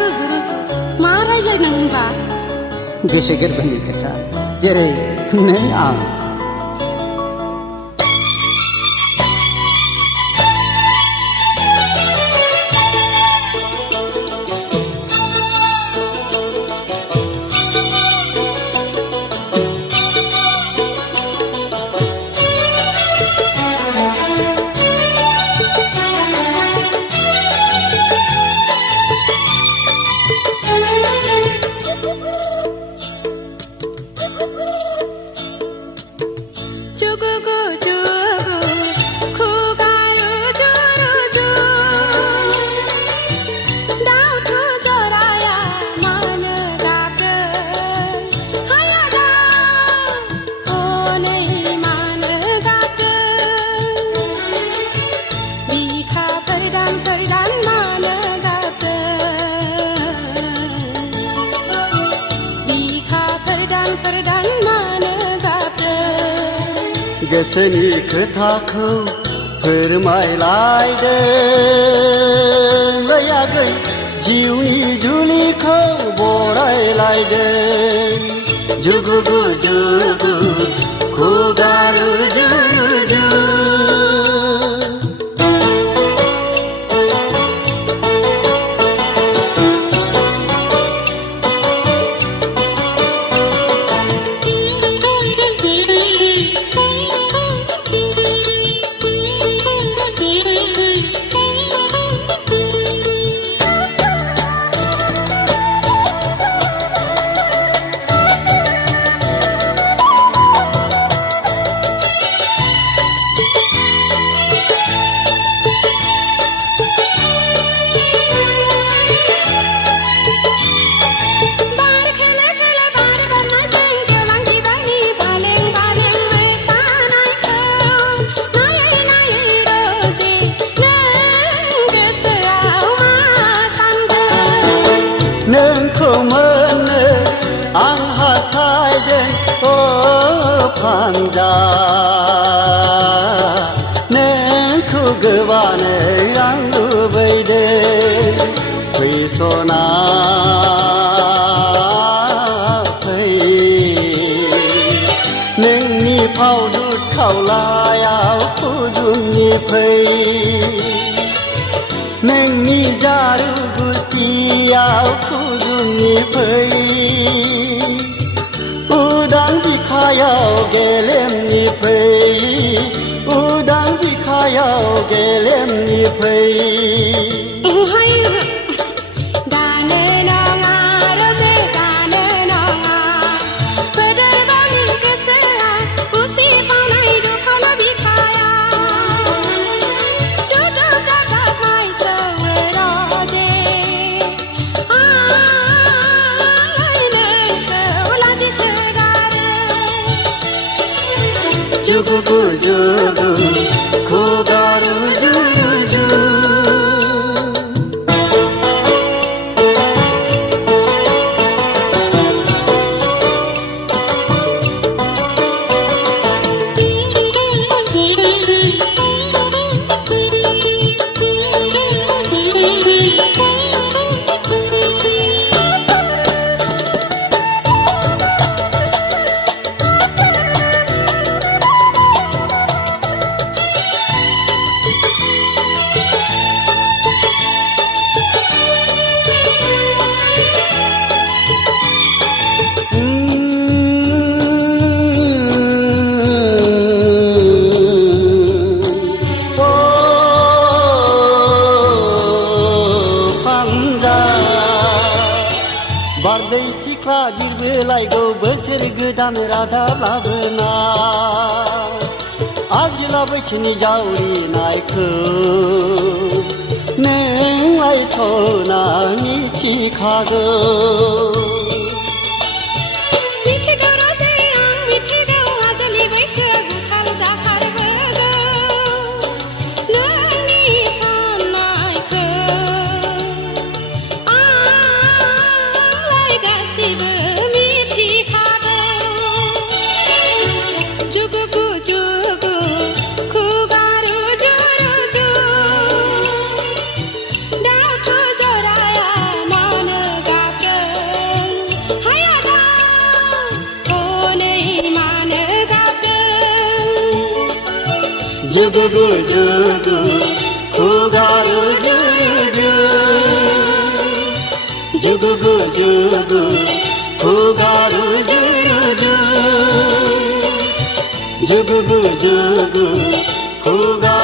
रुजु रुजु मा रायज्लायनो होनबा गोसो गोरबोनि खोथा जेरै नों आं गोसोनि खोथाखौ फोरमायलायदों आगै जिउनि जुलिखौ बरायलायदों जुगु जुगु खुगा रुजु रुजु नोंखौ मोननो आं हास्थायदों अ फानजा नोंखौ गोबानो आं लुबैदों फै सना फै नोंनि फावदुर खावलायाव खुदुमनि फै नोंनि जारु गुस्थियाव खुदुमनि फै उदां बिखायाव गेलेमनि फै उदां बिखायाव गेलेमनि फै जुगु जुगु खुगा रुजु रुजु बारदै सिख्ला बिरबोलायगौ बोसोर गोदान रादाब लाबोना आजिला बैसोनि जावरिनायखौ नोंलाय सना मिथिखागौ मान जुगु जुगु खुगारु जुगु जुगु खुगारु जुगु जुगु खुगारु